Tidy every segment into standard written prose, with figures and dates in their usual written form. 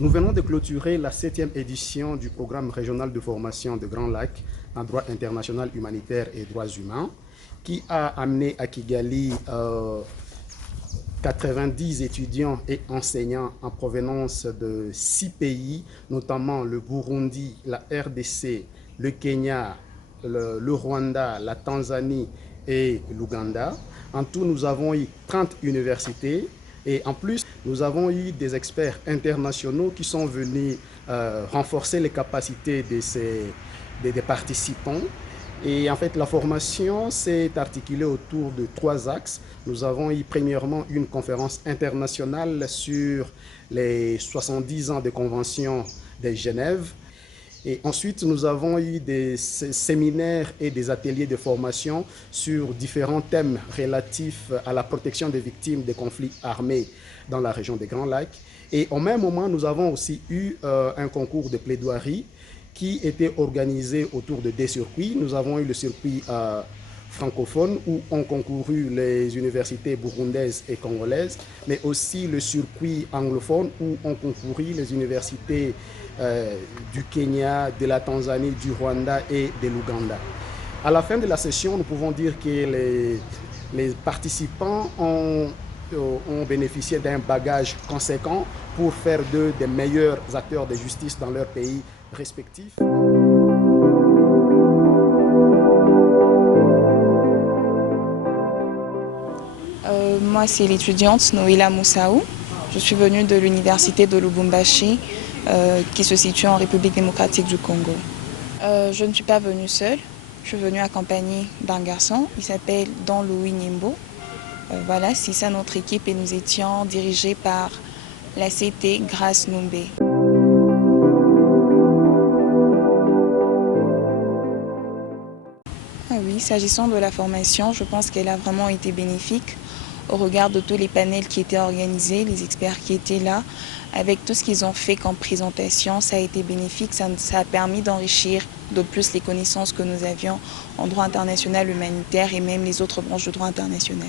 Nous venons de clôturer la 7e édition du programme régional de formation de Grand Lac en droit international humanitaire et droits humains, qui a amené à Kigali 90 étudiants et enseignants en provenance de 6 pays, notamment le Burundi, la RDC, le Kenya, le Rwanda, la Tanzanie et l'Ouganda. En tout, nous avons eu 30 universités. Et en plus, nous avons eu des experts internationaux qui sont venus renforcer les capacités des participants. Et en fait, la formation s'est articulée autour de 3 axes. Nous avons eu premièrement une conférence internationale sur les 70 ans de convention de Genève. Et ensuite, nous avons eu des séminaires et des ateliers de formation sur différents thèmes relatifs à la protection des victimes des conflits armés dans la région des Grands Lacs. Et au même moment, nous avons aussi eu un concours de plaidoirie qui était organisé autour de 2 circuits. Nous avons eu le circuit francophone où ont concouru les universités burundaises et congolaises, mais aussi le circuit anglophone où ont concouru les universités du Kenya, de la Tanzanie, du Rwanda et de l'Ouganda. À la fin de la session, nous pouvons dire que les participants ont bénéficié d'un bagage conséquent pour faire d'eux des meilleurs acteurs de justice dans leur pays respectifs. Moi, c'est l'étudiante Noéla Moussaou. Je suis venue de l'université de Lubumbashi, qui se situe en République démocratique du Congo. Je ne suis pas venue seule. Je suis venue accompagnée d'un garçon. Il s'appelle Don Louis Nimbo. Voilà, c'est ça notre équipe et nous étions dirigés par la CT Grace Numbe. Ah oui, s'agissant de la formation, je pense qu'elle a vraiment été bénéfique au regard de tous les panels qui étaient organisés, les experts qui étaient là. Avec tout ce qu'ils ont fait comme présentation, ça a été bénéfique, ça a permis d'enrichir de plus les connaissances que nous avions en droit international humanitaire et même les autres branches de droit international.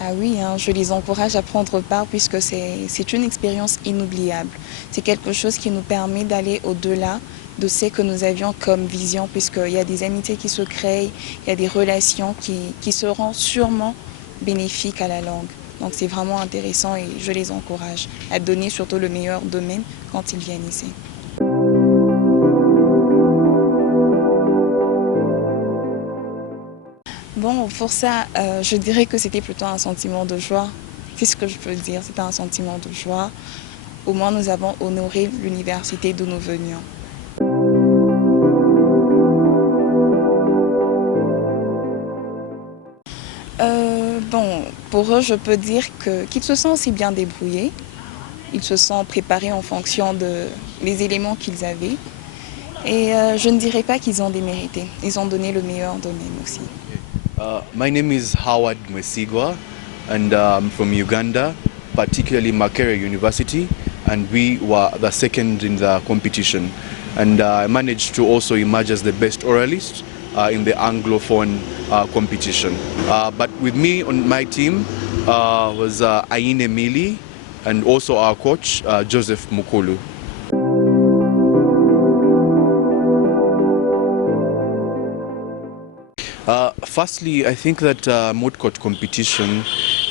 Ah oui, hein, je les encourage à prendre part puisque c'est une expérience inoubliable. C'est quelque chose qui nous permet d'aller au-delà de ce que nous avions comme vision, puisqu'il y a des amitiés qui se créent, il y a des relations qui seront sûrement bénéfiques à la langue. Donc c'est vraiment intéressant et je les encourage à donner surtout le meilleur domaine quand ils viennent ici. Bon, pour ça, je dirais que c'était plutôt un sentiment de joie. C'est ce que je peux dire, c'était un sentiment de joie. Au moins, nous avons honoré l'université d'où nous venions. Bon, pour eux, je peux dire qu'ils se sont aussi bien débrouillés. Ils se sont préparés en fonction des éléments qu'ils avaient. Et je ne dirais pas qu'ils ont démérité. Ils ont donné le meilleur d'eux-mêmes aussi. My name is Howard Mwesigwa and I'm from Uganda, particularly Makerere University, and we were the second in the competition. And I managed to also emerge as the best oralist in the Anglophone competition. But with me on my team was Aine Mili and also our coach, Joseph Mukulu. Firstly, I think that moot court competition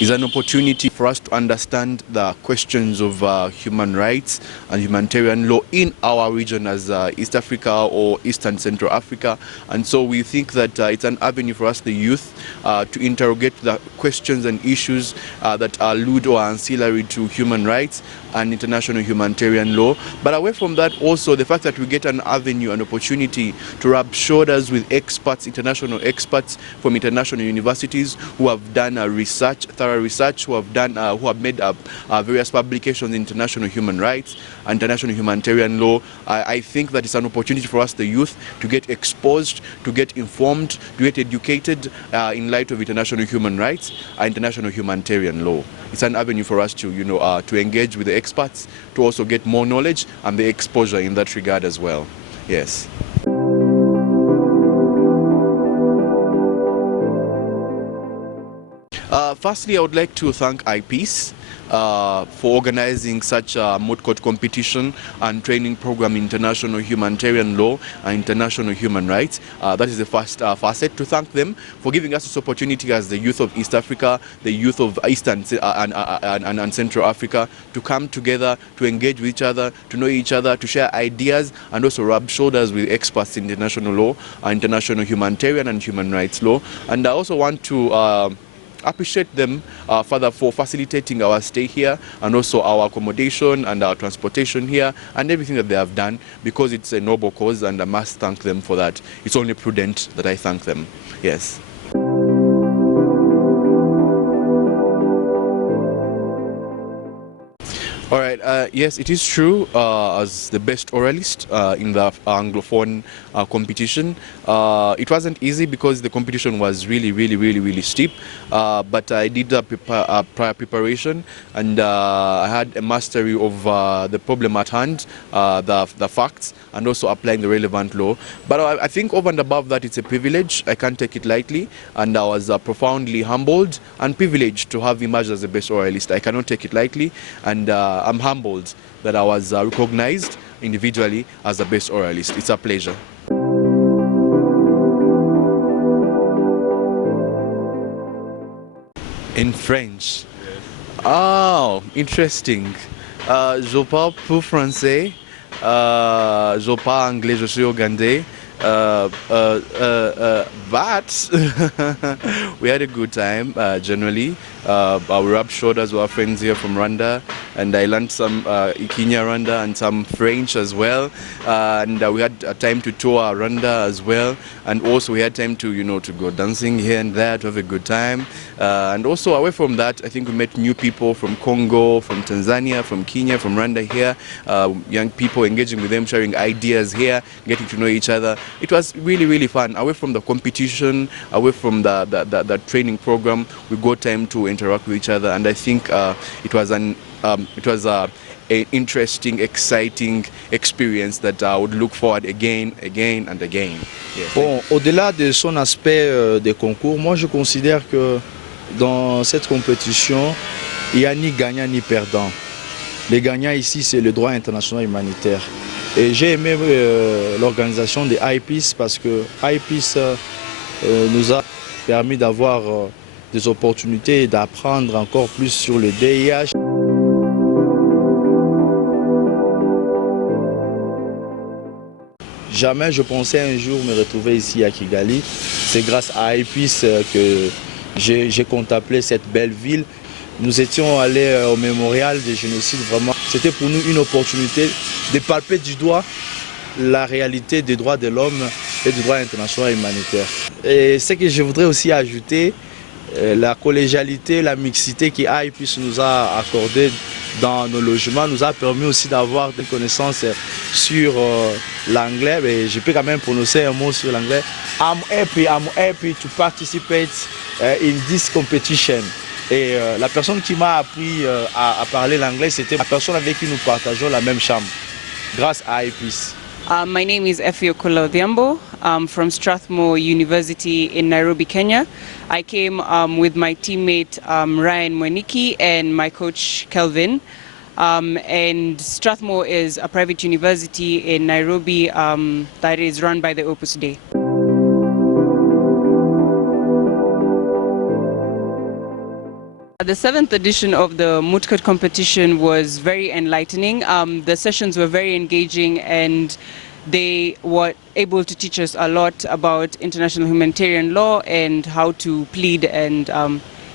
is an opportunity for us to understand the questions of human rights and humanitarian law in our region as East Africa or Eastern Central Africa. And so we think that it's an avenue for us, the youth, to interrogate the questions and issues that are allude or ancillary to human rights and international humanitarian law. But away from that, also the fact that we get an avenue, an opportunity to rub shoulders with experts, international experts from international universities who have done research, thorough research, who have made up various publications in international human rights, international humanitarian law. I think that it's an opportunity for us, the youth, to get exposed, to get informed, to get educated in light of international human rights, international humanitarian law. It's an avenue for us to, to engage with the experts, to also get more knowledge and the exposure in that regard as well. Yes. Firstly, I would like to thank IPEACE for organizing such a moot court competition and training program in international humanitarian law and international human rights. That is the first facet. To thank them for giving us this opportunity as the youth of East Africa, the youth of East and Central Africa, to come together, to engage with each other, to know each other, to share ideas, and also rub shoulders with experts in international law, international humanitarian and human rights law. And I also want to appreciate them further for facilitating our stay here and also our accommodation and our transportation here and everything that they have done, because it's a noble cause and I must thank them for that. It's only prudent that I thank them. Yes. All right. Yes, it is true. As the best oralist in the Anglophone competition, it wasn't easy because the competition was really steep. But I did a prior preparation, and I had a mastery of the problem at hand, the facts, and also applying the relevant law. But I think over and above that, it's a privilege. I can't take it lightly, and I was profoundly humbled and privileged to have emerged as the best oralist. I cannot take it lightly, and I'm humbled that I was recognized individually as the best oralist. It's a pleasure. In French. Yes. Oh, interesting. Je parle peu français. Je parle anglais, je suis ougandais. But we had a good time generally. We rubbed shoulders with our friends here from Rwanda, and I learned some Ikinya Rwanda and some French as well. And we had time to tour Rwanda as well, and also we had time to to go dancing here and there to have a good time. And also away from that, I think we met new people from Congo, from Tanzania, from Kenya, from Rwanda here. Young people, engaging with them, sharing ideas here, getting to know each other. It was really fun. Away from the competition, away from the training program, we got time to interact with each other, and I think it was an interesting, exciting experience that I would look forward again and again. Yes. Bon, au-delà de son aspect des concours, moi je considère que dans cette compétition, il n'y a ni gagnant ni perdant. Les gagnants ici, c'est le droit international humanitaire. Et j'ai aimé l'organisation de IPEACE parce que IPEACE nous a permis d'avoir des opportunités d'apprendre encore plus sur le DIH. Jamais je pensais un jour me retrouver ici à Kigali. C'est grâce à IPEACE que j'ai contemplé cette belle ville. Nous étions allés au mémorial du génocide, vraiment. C'était pour nous une opportunité de palper du doigt la réalité des droits de l'homme et du droit international humanitaire. Et ce que je voudrais aussi ajouter, la collégialité, la mixité qu'IPEACE nous a accordé dans nos logements nous a permis aussi d'avoir des connaissances sur l'anglais. Mais je peux quand même prononcer un mot sur l'anglais. I'm happy to participate in this competition. Et la personne qui m'a appris à parler l'anglais, c'était la personne avec qui nous partageons la même chambre, grâce à IPEACE. My name is Effie Okola Odhiambo. I'm from Strathmore University in Nairobi, Kenya. I came with my teammate Ryan Mwaniki and my coach Kelvin. And Strathmore is a private university in Nairobi that is run by the Opus Dei. The 7th edition of the moot court competition was very enlightening. The sessions were very engaging, and they were able to teach us a lot about international humanitarian law and how to plead, and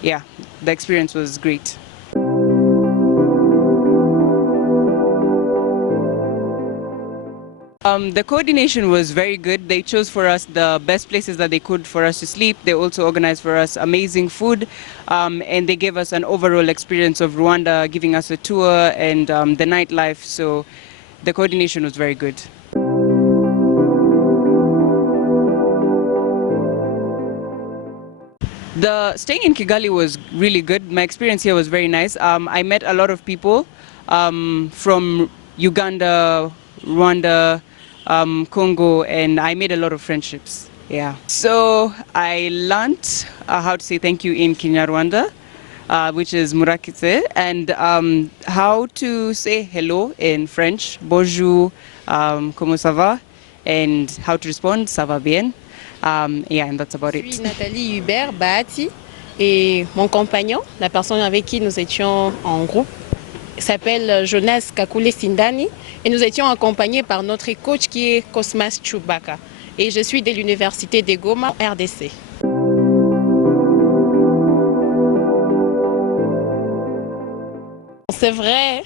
yeah, the experience was great. The coordination was very good. They chose for us the best places that they could for us to sleep. They also organized for us amazing food, and they gave us an overall experience of Rwanda, giving us a tour and the nightlife. So the coordination was very good. The staying in Kigali was really good. My experience here was very nice. I met a lot of people from Uganda, Rwanda, Congo, and I made a lot of friendships. Yeah. So I learned how to say thank you in Kinyarwanda, which is murakitse, and how to say hello in French, bonjour, comment ça va, and how to respond, ça va bien. Yeah, and that's about Je it. suis Nathalie Hubert Bahati et mon compagnon, la personne avec qui nous étions en groupe, s'appelle Jonas Kakule Sindani et nous étions accompagnés par notre coach qui est Cosmas Chubaka. Et je suis de l'université de Goma, RDC. C'est vrai,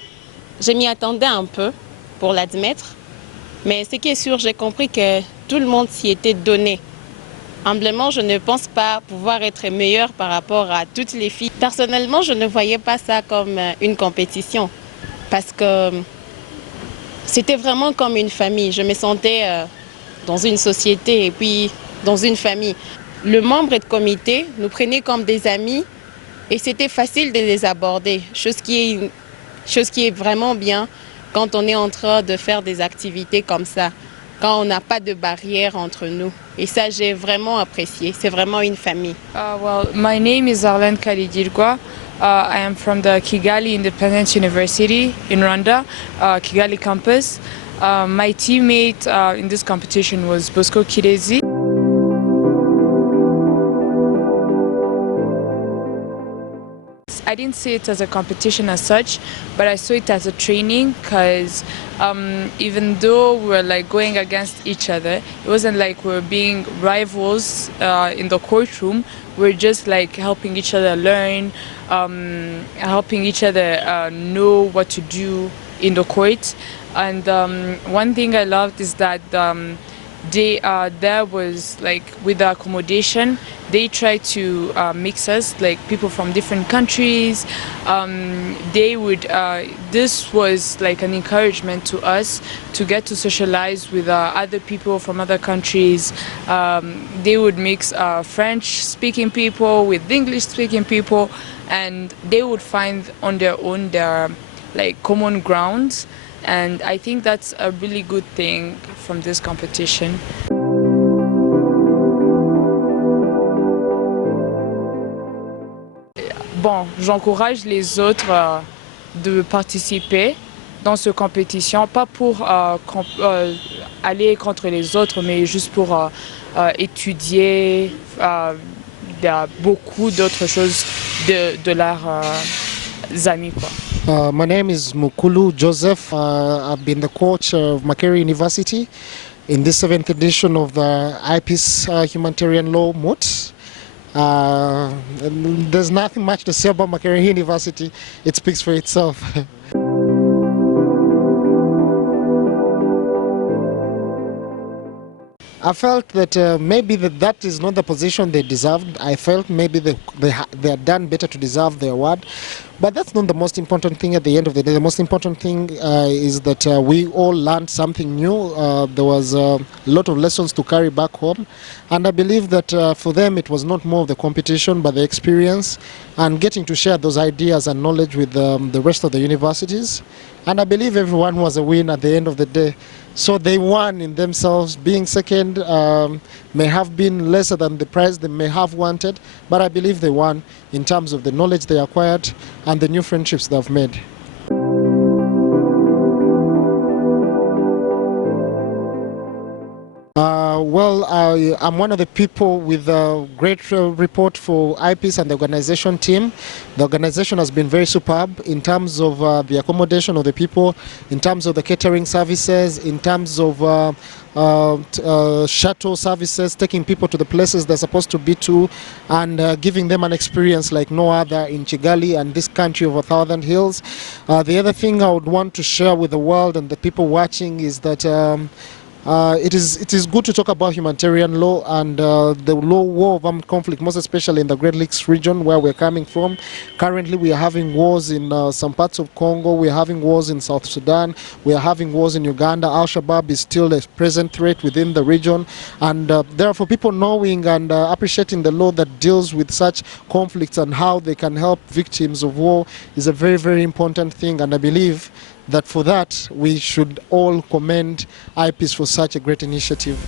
je m'y attendais un peu pour l'admettre, mais ce qui est sûr, j'ai compris que tout le monde s'y était donné. Humblement, je ne pense pas pouvoir être meilleure par rapport à toutes les filles. Personnellement, je ne voyais pas ça comme une compétition parce que c'était vraiment comme une famille. Je me sentais dans une société et puis dans une famille. Le membre de comité nous prenait comme des amis et c'était facile de les aborder, chose qui est vraiment bien quand on est en train de faire des activités comme ça, quand on n'a pas de barrière entre nous. Et ça, j'ai vraiment apprécié. C'est vraiment une famille. Well, my name is Arlene Kalidirgwa. I am from the Kigali Independent University in Rwanda, Kigali campus. My teammate in this competition was Bosco Kirezi. I didn't see it as a competition as such, but I saw it as a training because even though we were like going against each other, it wasn't like we were being rivals in the courtroom. We're just like helping each other learn, helping each other know what to do in the court. And one thing I loved is that there was like with the accommodation, they try to mix us, like people from different countries. They would this was like an encouragement to us to get to socialize with other people from other countries. They would mix French speaking people with English speaking people, and they would find on their own their like common grounds. And I think that's a really good thing from this competition. Bon, j'encourage les autres de participer dans cette compétition, pas pour aller contre les autres, mais juste pour étudier beaucoup d'autres choses de leurs amis, quoi. My name is Mukulu Joseph. I've been the coach of Makerere University in this 7th edition of the IPEACE Humanitarian Law Moot. There's nothing much to say about Makerere University. It speaks for itself. I felt that maybe that is not the position they deserved. I felt maybe they had done better to deserve the award. But that's not the most important thing at the end of the day. The most important thing is that we all learned something new. There was a lot of lessons to carry back home. And I believe that for them it was not more of the competition but the experience and getting to share those ideas and knowledge with the rest of the universities. And I believe everyone was a win at the end of the day. So they won in themselves. Being second may have been lesser than the prize they may have wanted, but I believe they won in terms of the knowledge they acquired and the new friendships they've made. I'm one of the people with a great report for IPEACE and the organization team. The organization has been very superb in terms of the accommodation of the people, in terms of the catering services, in terms of shuttle services, taking people to the places they're supposed to be to, and giving them an experience like no other in Kigali and this country of 1,000 hills. The other thing I would want to share with the world and the people watching is that it is good to talk about humanitarian law and the war of armed conflict, most especially in the Great Lakes region where we're coming from. Currently we are having wars in some parts of Congo, we are having wars in South Sudan, we are having wars in Uganda. Al-Shabaab is still a present threat within the region, and therefore people knowing and appreciating the law that deals with such conflicts and how they can help victims of war is a very, very important thing, and I believe that for that we should all commend IPEACE for such a great initiative.